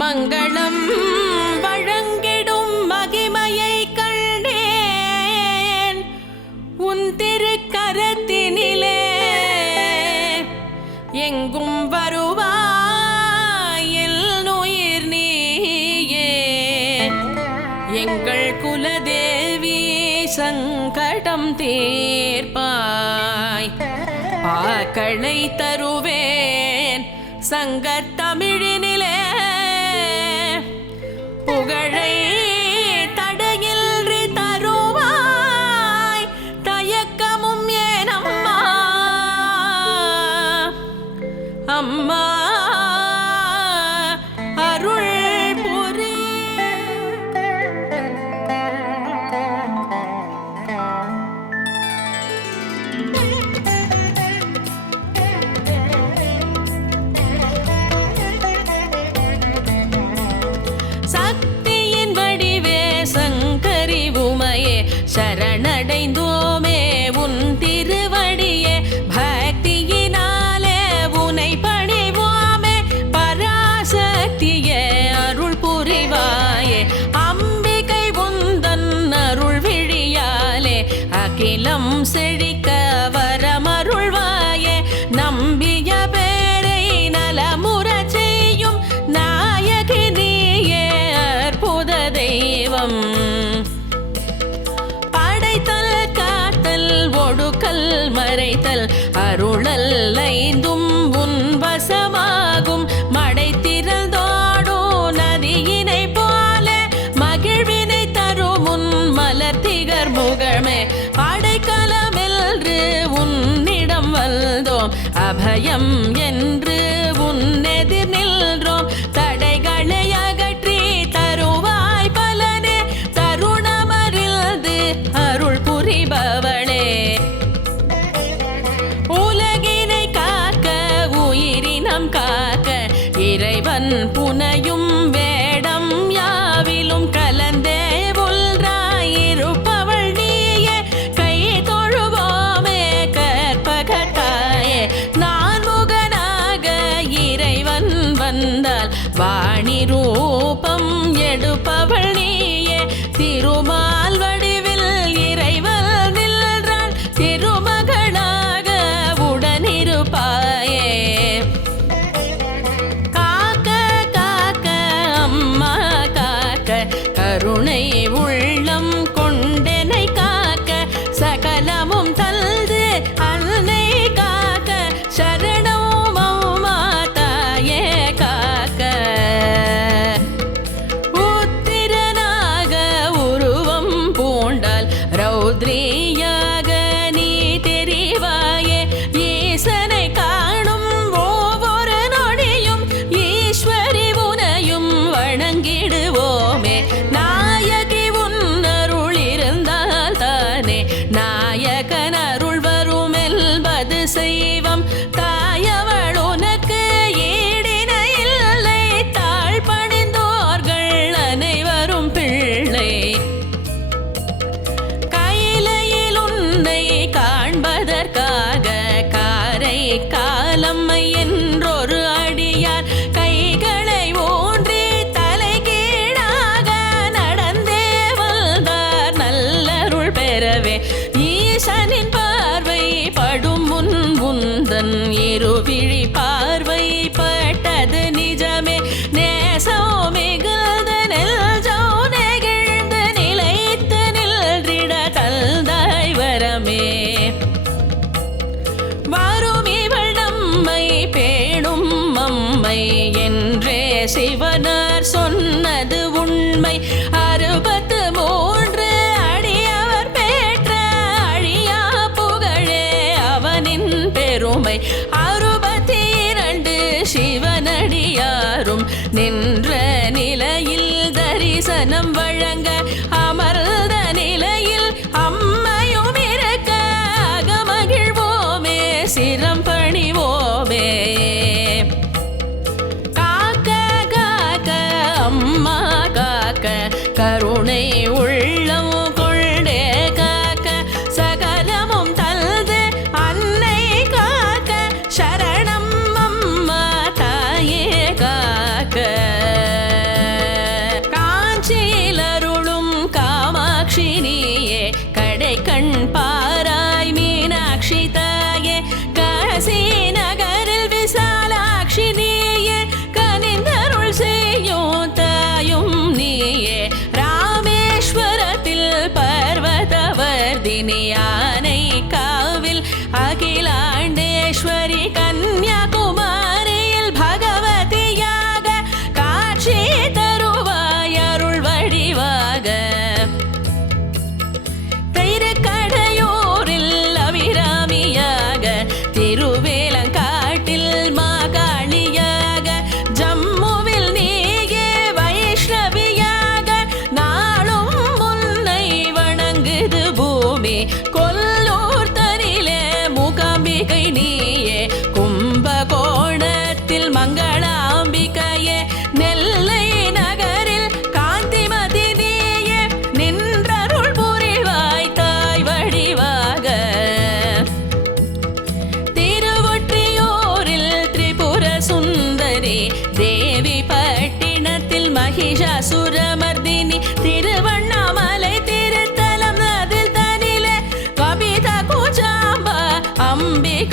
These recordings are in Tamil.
மங்களம் வழங்கிடும் மகிமையை கண்டேன். உன் திருக்கரத்தினிலே எங்கும் வருவாயில் நுயிர் நீயே. எங்கள் குலதேவி சங்கடம் தீர்ப்பாய். பாக்களை தருவேன் சங்கத்தமிழ் மறைத்தல் அருளல் ஐந்தும் உன் வசமாகும். மடை திரள்தோடோ நதியினை போல மகிழ்வினை தரும் உன் மலர் திகர் முகமே. அடைக்கலமென்று உன்னிடம் வந்தோம். அபயம் என் சிவன கருணை உள்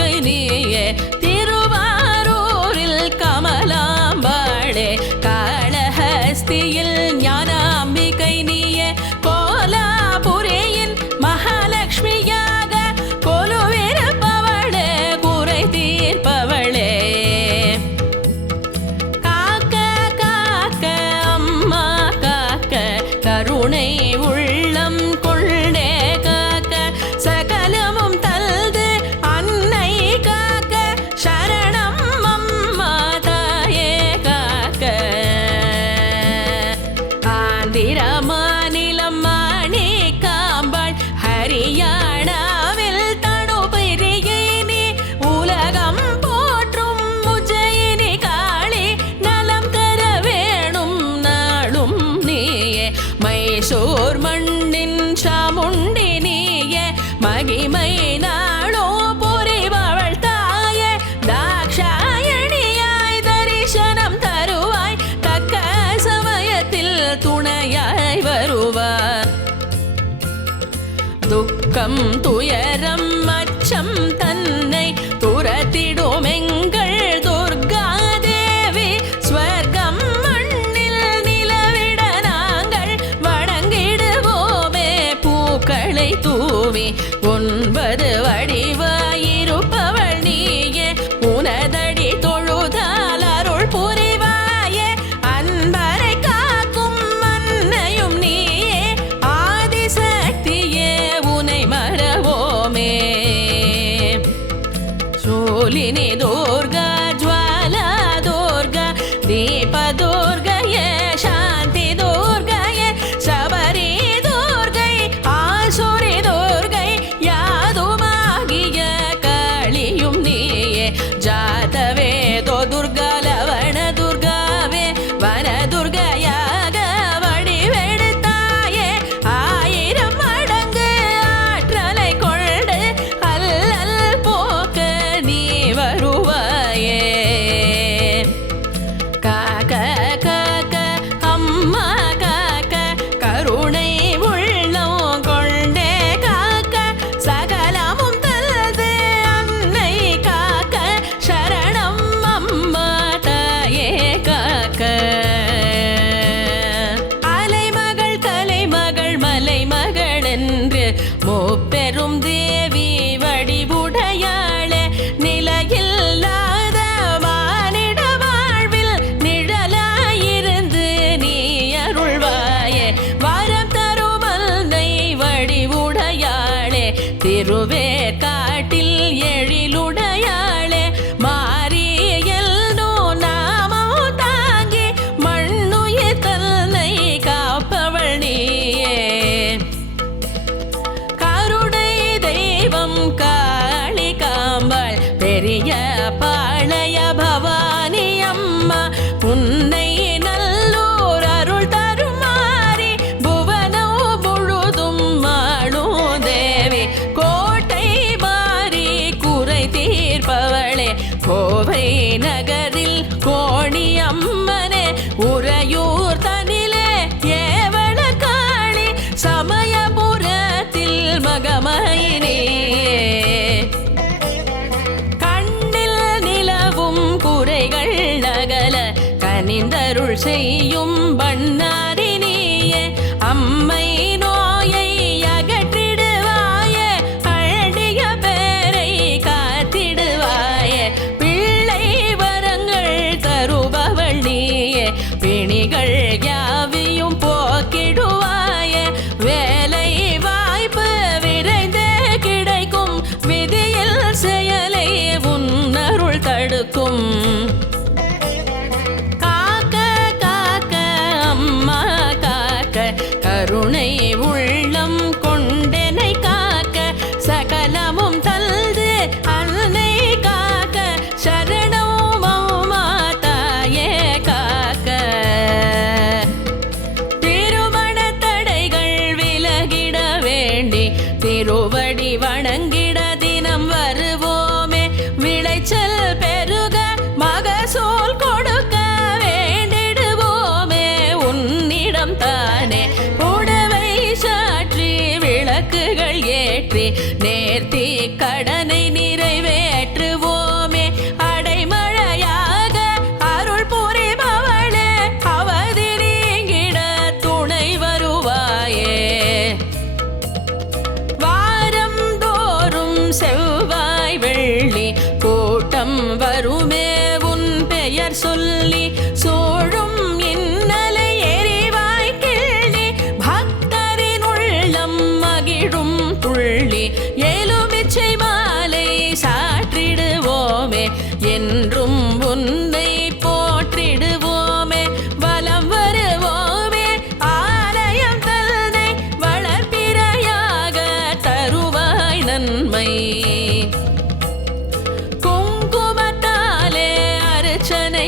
对你。மைசூர் மண்ணின் சாமுண்டி நீயே மகிமை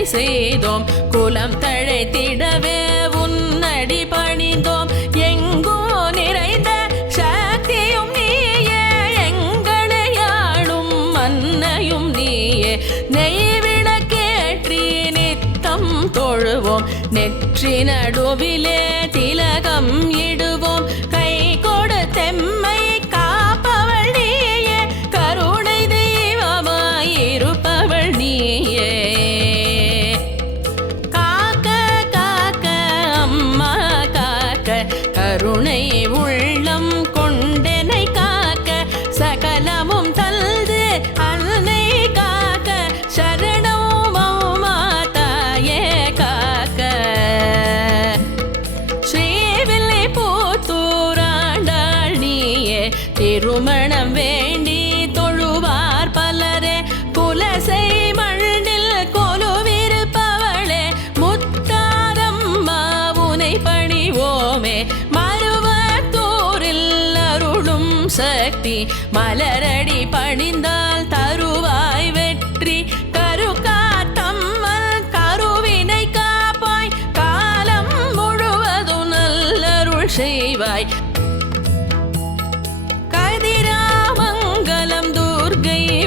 செய்தோம். குலம் தழைத்திடவே உன்னடி பணிந்தோம். எங்கோ நிறைந்த சக்தியும் நீயே. எங்களை ஆளும் மன்னையும் நீயே. நெய்விளக்கேற்றி நித்தம் தொழுவோம். நெற்றி நடுவிலே திலகம் இடு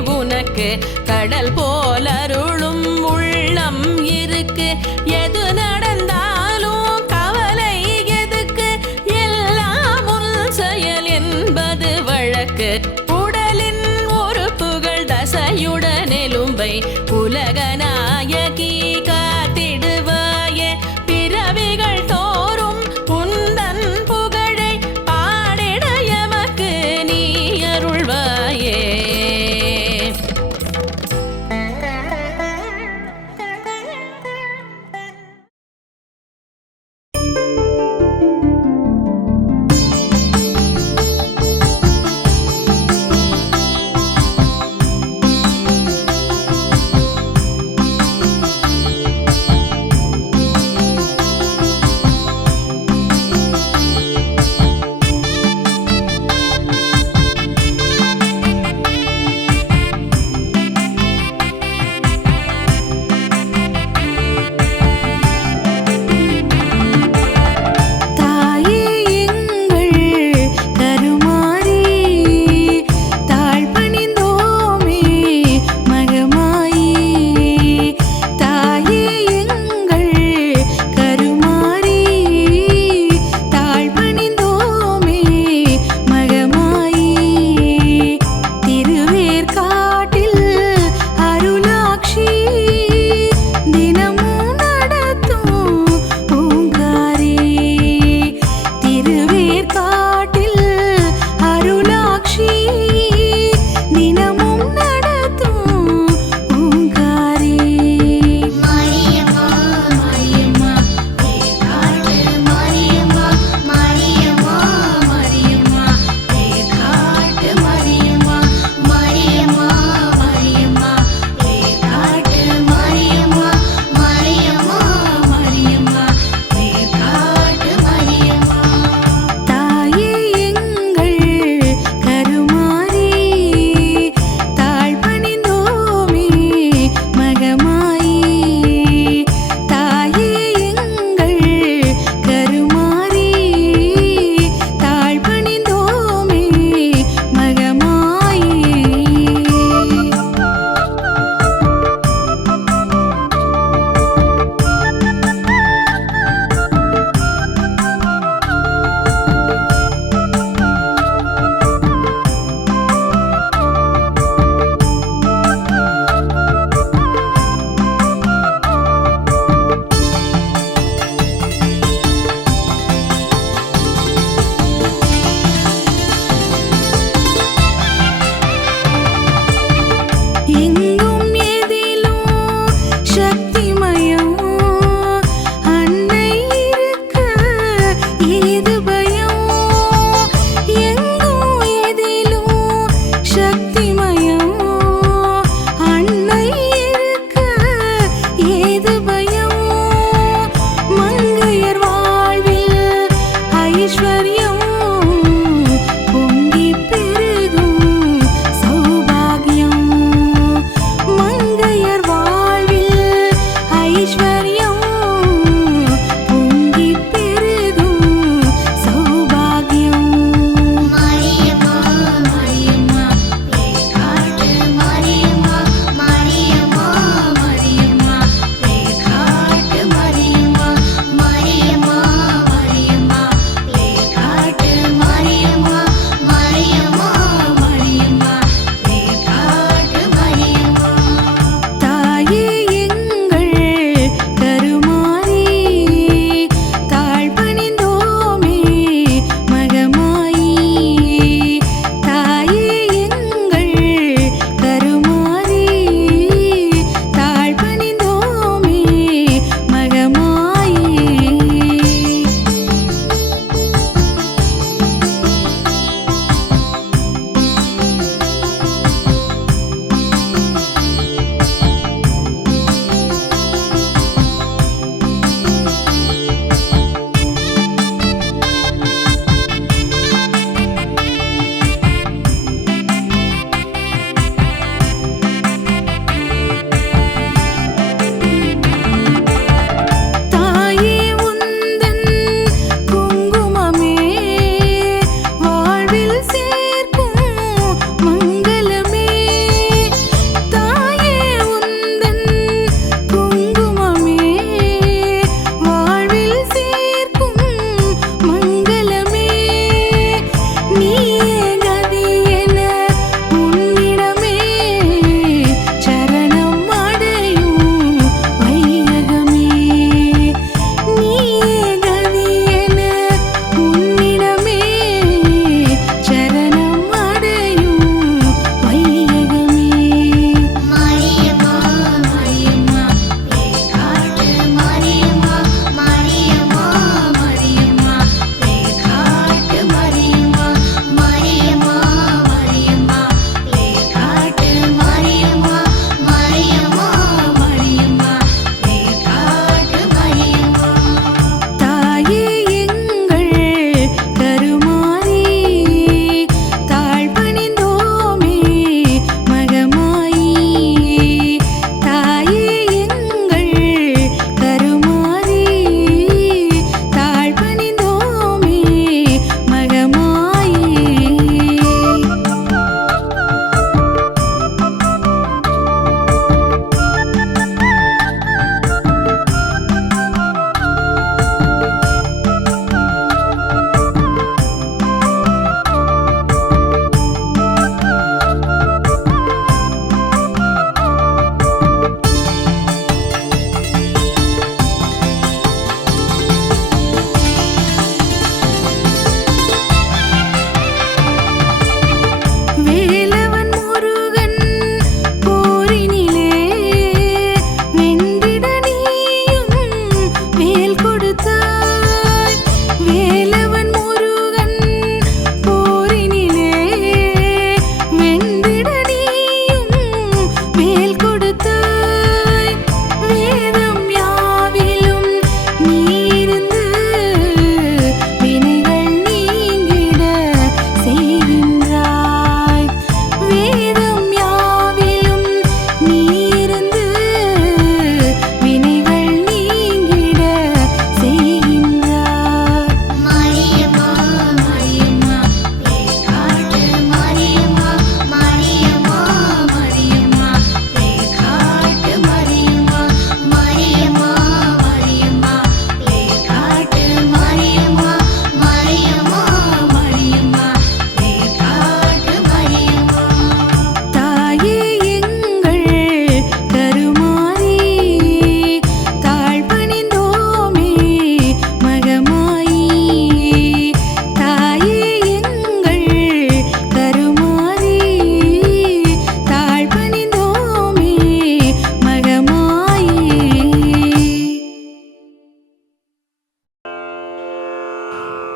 உனக்கு கடல் போல் அருளும் உள்ளம் இருக்கு.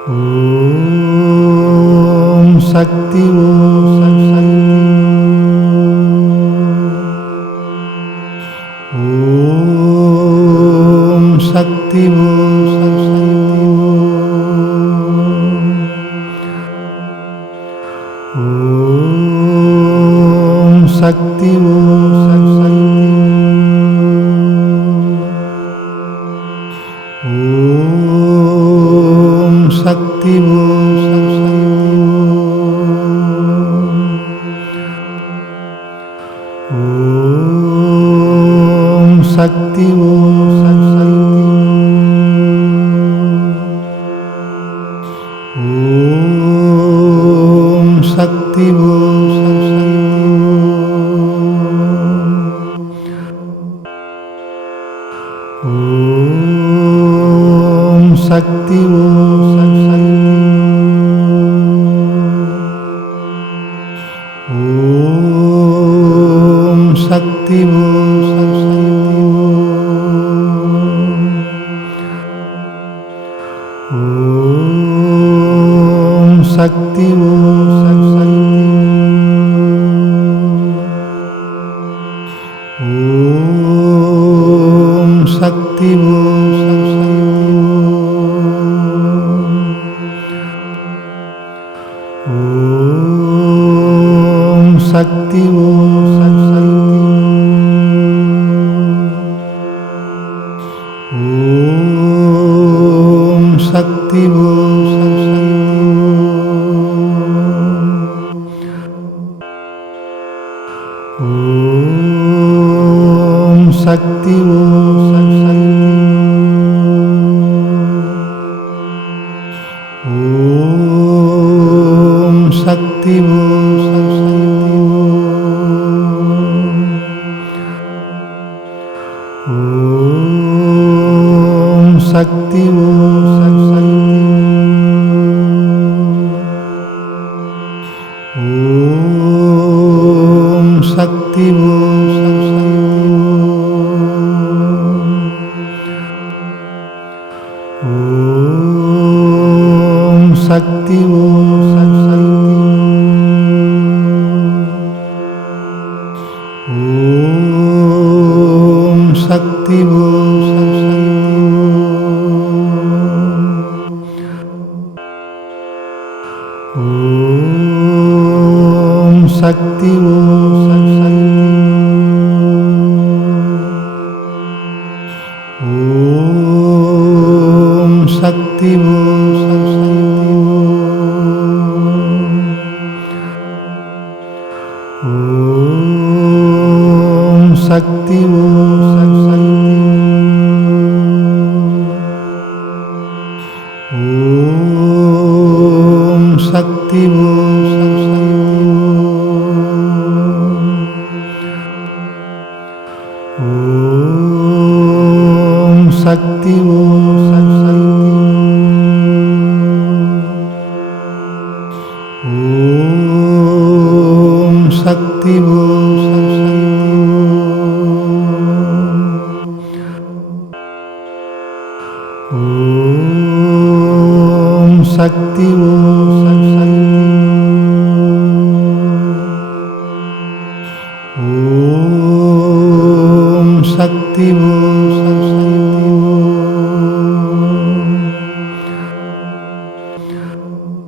ஓம் சக்தி ஓம் சக்தி The Timur. Lord. Om Sakthi O